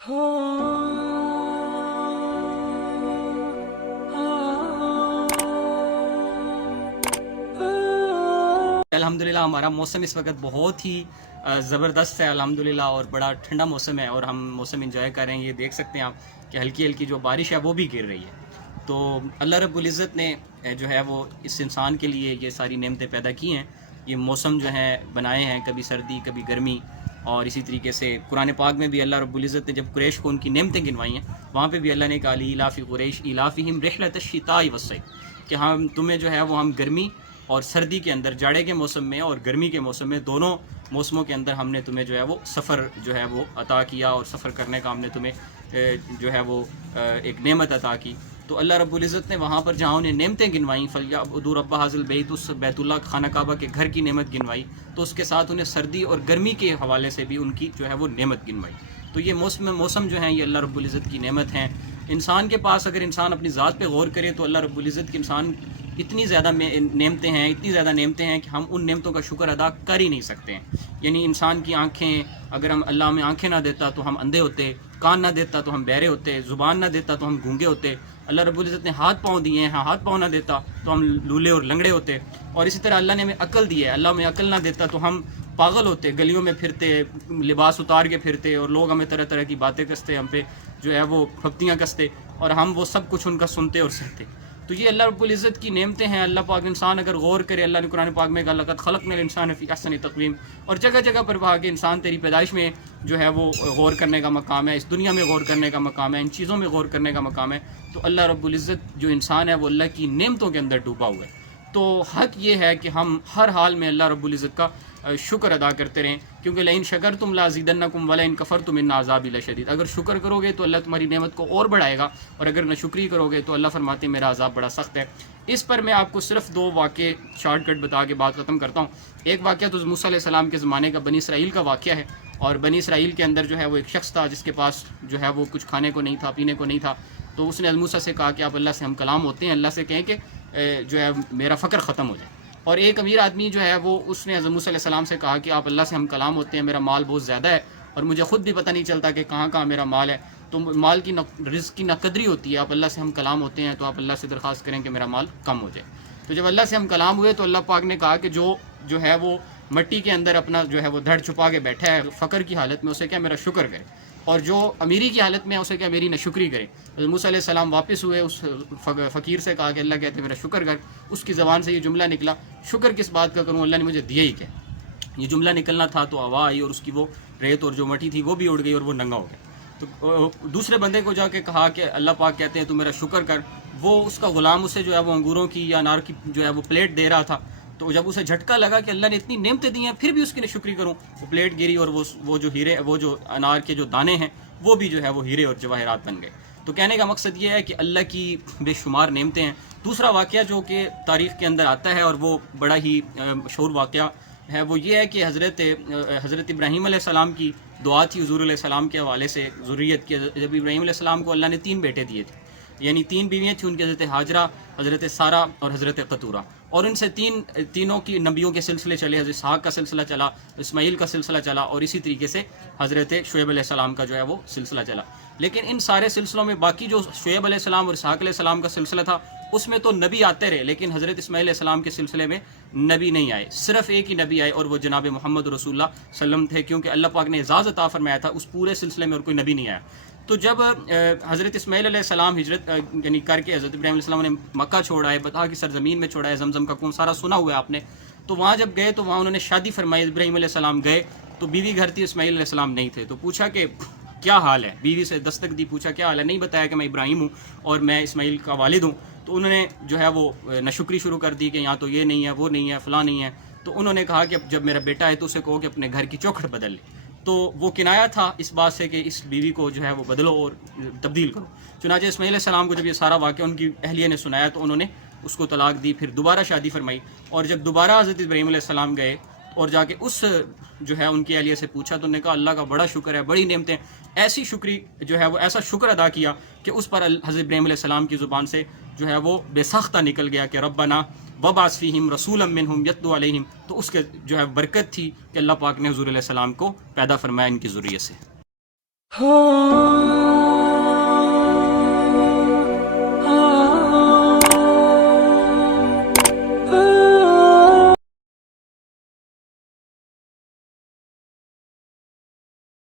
अल्हम्दुलिल्लाह हमारा मौसम इस वक्त बहुत ही ज़बरदस्त है अल्हम्दुलिल्लाह, और बड़ा ठंडा मौसम है और हम मौसम एंजॉय कर रहे हैं। ये देख सकते हैं आप कि हल्की हल्की जो बारिश है वो भी गिर रही है। तो अल्लाह रब्बुल इज़्ज़त ने जो है वो इस इंसान के लिए ये सारी नेमतें पैदा की हैं, ये मौसम जो है बनाए हैं, कभी सर्दी कभी गर्मी। और इसी तरीके से कुरान पाक में भी अल्लाह रब्बुल इज़्ज़त ने जब कुरैश को उनकी नेमतें गिनवाई हैं, वहाँ पे भी अल्लाह ने कहा इलाफ़ी कुरैश इलाफ़िहिम रिहलतश शिताई वस्सैफ, कि हम तुम्हें जो है वो हम गर्मी और सर्दी के अंदर, जाड़े के मौसम में और गर्मी के मौसम में, दोनों मौसमों के अंदर हमने तुम्हें जो है वो सफ़र जो है वो अता किया, और सफ़र करने का हमने तुम्हें जो है वो एक नेमत अता की। तो अल्लाह रब्बुल इज़्ज़त ने वहाँ पर जहाँ उन्हें नेमतें गिनवाई, फलियाबुदू रब्ब हाज़िल बैत, उस बैतुल्लाह खाना काबा के घर की नेमत गिनवाई, तो उसके साथ उन्हें सर्दी और गर्मी के हवाले से भी उनकी जो है वो नेमत गिनवाई। तो ये मौसम जो है ये अल्लाह रब्बुल इज़्ज़त की नेमत हैं। इंसान के पास अगर इंसान अपनी ज़ात पे गौर करे तो अल्लाह रब्बुल इज़्ज़त के इंसान इतनी ज़्यादा नेमतें हैं, इतनी ज़्यादा नेमतें हैं कि हम उन नेमतों का शुक्र अदा कर ही नहीं सकते हैं। यानी इंसान की आँखें, अगर हम अल्लाह में आँखें ना देता तो हम अंधे होते, कान ना देता तो हम बहरे होते, ज़ुबान ना देता तो हम गूंगे होते। अल्लाह रब्बुल इज़्ज़त ने हाथ पाँव दिए हैं, हाथ पाँव ना देता तो हम लूले और लंगड़े होते। और इसी तरह अल्लाह ने हमें अक्ल दी है, अल्लाह में अक्ल ना देता तो हम पागल होते, गलियों में फिरते, लिबास उतार के फिरते, और लोग हमें तरह तरह की बातें कसते, हम पे जो है वो फप्तियाँ कसते, और हम वो सब कुछ उनका सुनते और सहते। तो ये अल्लाह रब्बुल इज़्ज़त की नेमतें हैं। अल्लाह पाक, इंसान अगर गौर करे, अल्लाह ने कुरान पाक में कहा लक़द ख़लक़नल इंसान फ़ी अहसनि तक़वीम, और जगह जगह पर कहा कि इंसान तेरी पैदाइश में जो है वो गौर करने का मकाम है, इस दुनिया में गौर करने का मकाम है, इन चीज़ों में गौर करने का मकाम है। तो अल्लाह रब्बुल इज़्ज़त जो इंसान है वो अल्लाह की नेमतों के अंदर डूबा हुआ है। तो हक़ ये है कि हम हर हाल में अल्लाह रब्बुल इज़्ज़त का शुक्र अदा करते रहें, क्योंकि लइन शकरतुम लाज़िदन्नकुम व लइन कफ़रतुम इन्न अज़ाबी लशदीद। अगर शुक्र करोगे तो अल्लाह तुम्हारी नेमत को और बढ़ाएगा, और अगर नाशुक्री करोगे तो अल्लाह फरमाते हैं मेरा अज़ाब बड़ा सख्त है। इस पर मैं आपको सिर्फ दो वाक़े शॉर्टकट बता के बात ख़त्म करता हूँ। एक वाक़या तो मूसा अलैहिस्सलाम के ज़माने का बनी इसराइल का वाक़या है, और बनी इसराइल के अंदर जो है वो एक शख्स था जिसके पास जो है वो कुछ खाने को नहीं था, पीने को नहीं था। तो उसने मूसा से कहा कि आप अल्लाह से हम कलाम होते हैं, अल्लाह से कहें कि जो है मेरा फ़क्र ख़त्म हो जाए। और एक अमीर आदमी जो है वो उसने हज़रत मूसा अलैहिस्सलाम से कहा कि आप अल्लाह से हम कलाम होते हैं, मेरा माल बहुत ज़्यादा है और मुझे ख़ुद भी पता नहीं चलता कि कहाँ कहाँ मेरा माल है। तो माल की रिज़्क़ की नक़दरी होती है, आप अल्लाह से हम कलाम होते हैं तो आप अल्लाह से दरख्वास्त करें कि मेरा माल कम हो जाए। तो जब अल्लाह से हम कलाम हुए तो अल्लाह पाक ने कहा कि जो है वो मट्टी के अंदर अपना जो है वो धड़ छुपा के बैठा है फ़क्र की हालत में, उसे क्या मेरा शुक्र करे, और जो अमीरी की हालत में है उसे क्या मेरी नाशुक्री करे। तो मूसा अलैहिस्सलाम वापस हुए, उस फ़कीर से कहा कि अल्लाह कहते मेरा शुक्र कर। उसकी ज़बान से ये जुमला निकला, शुक्र किस बात का करूँ, अल्लाह ने मुझे दिया ही क्या। ये जुमला निकलना था तो हवा आई और उसकी वो रेत और जो मट्टी थी वो भी उड़ गई और वो नंगा हो गया। तो दूसरे बंदे को जाके कहा कि अल्लाह पाक कहते हैं तू मेरा शुक्र कर। वो उसका ग़ुलाम उसे जो है वो अंगूरों की या अनार की जो है वो प्लेट दे रहा था। तो जब उसे झटका लगा कि अल्लाह ने इतनी नेमतें दी हैं फिर भी उसकी नाशुक्री करूँ, वो प्लेट गिरी और वो जो हीरे, वो जो अनार के जो दाने हैं वो भी जो है वो हीरे और जवाहरात बन गए। तो कहने का मकसद ये है कि अल्लाह की बेशुमार नेमतें हैं। दूसरा वाक़या जो कि तारीख़ के अंदर आता है और वो बड़ा ही मशहूर वाक़या है, वो ये है कि हज़रत इब्राहीम अलैहिस्सलाम की दुआ थी हुज़ूर अलैहिस्सलाम के हवाले से ज़ुर्रियत की। जब इब्राहीम अलैहिस्सलाम को अल्लाह ने 3 बेटे दिए थे, यानी 3 बीवियाँ थी उनकी, हज़रत हाजरा, हज़रत सारा और हज़रत कतूरा। और इनसे तीनों की नबियों के सिलसिले चले, हज़रत इसहाक़ का सिलसिला चला, इस्माईल का सिलसिला चला, और इसी तरीके से हज़रत शुएब अलैहिस्सलाम का जो है वो सिलसिला चला। लेकिन इन सारे सिलसिलों में बाकी जो शुएब अलैहिस्सलाम और इसहाक़ अलैहिस्सलाम का सिलसिला था उसमें तो नबी आते रहे, लेकिन हज़रत इस्माईल अलैहिस्सलाम के सिलसिले में नबी नहीं आए। सिर्फ़ एक ही नबी आए और वो जनाब मोहम्मद रसूलुल्लाह सल्लल्लाहु अलैहि वसल्लम थे, क्योंकि अल्लाह पाक ने इजाज़त अता फरमाया था उस पूरे सिलसिले में और कोई नबी नहीं आया। तो जब हज़रत इस्माईल अलैहिस्सलाम हिजरत यानी करके हज़रत इब्राहीम अलैहिस्सलाम ने मक्का छोड़ा है, बता की सरज़मीन में छोड़ा है, ज़मज़म का कुआं सारा सुना हुआ है आपने। तो वहाँ जब गए तो वहाँ उन्होंने शादी फरमाई, इब्राहीम अलैहिस्सलाम गए तो बीवी घर थी, इस्माईल अलैहिस्सलाम नहीं थे। तो पूछा कि क्या हाल है, बीवी से दस्तक दी, पूछा क्या हाल है, नहीं बताया कि मैं इब्राहीम हूँ और मैं इस्माईल का वालिद हूँ। तो उन्होंने जो है वो नाशुक्री शुरू कर दी कि यहाँ तो ये नहीं है, वो नहीं है, फ़लाँ नहीं है। तो उन्होंने कहा कि अब जब मेरा बेटा है तो उसे कहो कि अपने घर की चौखट बदल ले। तो वो किनाया था इस बात से कि इस बीवी को जो है वो बदलो और तब्दील करो। चुनांचे इस्माईल अलैहिस्सलाम को जब ये सारा वाक़या उनकी अहलिया ने सुनाया तो उन्होंने उसको तलाक दी, फिर दोबारा शादी फरमाई। और जब दोबारा हज़रत इब्राहीम अलैहिस्सलाम गए और जाके उस जो है उनकी अहलिया से पूछा तो उन्होंने कहा अल्लाह का बड़ा शुक्र है, बड़ी नेमतें। ऐसी शुक्री जो है वो ऐसा शुक्र अदा किया कि उस पर हज़रत इब्राहीम अलैहिस्सलाम की ज़ुबान से जो है वो बेसाख्ता निकल गया कि रब्बना वबास फ़ीहिम रसूलन मिनहुम यत्लू अलैहिम। तो उसके जो है बरकत थी कि अल्लाह पाक ने हुज़ूर अलैहिस्सलाम को पैदा फरमाया इनकी ज़ुर्रियत से। Oh